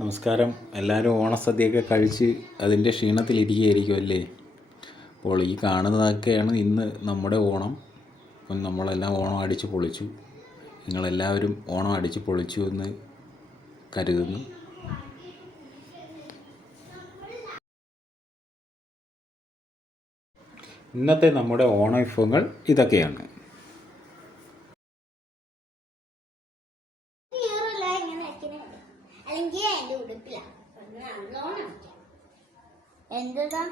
നമസ്കാരം. എല്ലാവരും ഓണസദ്യയൊക്കെ കഴിച്ച് അതിന്റെ ക്ഷീണത്തിലിരിക്കുകയായിരിക്കും അല്ലേ അപ്പോൾ ഈ കാണുന്നതൊക്കെയാണ് ഇന്ന് നമ്മുടെ ഓണം. അപ്പം നമ്മളെല്ലാം ഓണം അടിച്ച് പൊളിച്ചു. നിങ്ങളെല്ലാവരും ഓണം അടിച്ച് പൊളിച്ചു എന്ന് കരുതുന്നു. ഇന്നത്തെ നമ്മുടെ ഓണ വിഭവങ്ങൾ ഇതൊക്കെയാണ് ഇങ്ങനെ അല്ലെങ്കിൽ എന്റെ ഉടുപ്പിലാണ് നല്ലോണം എന്തുതാ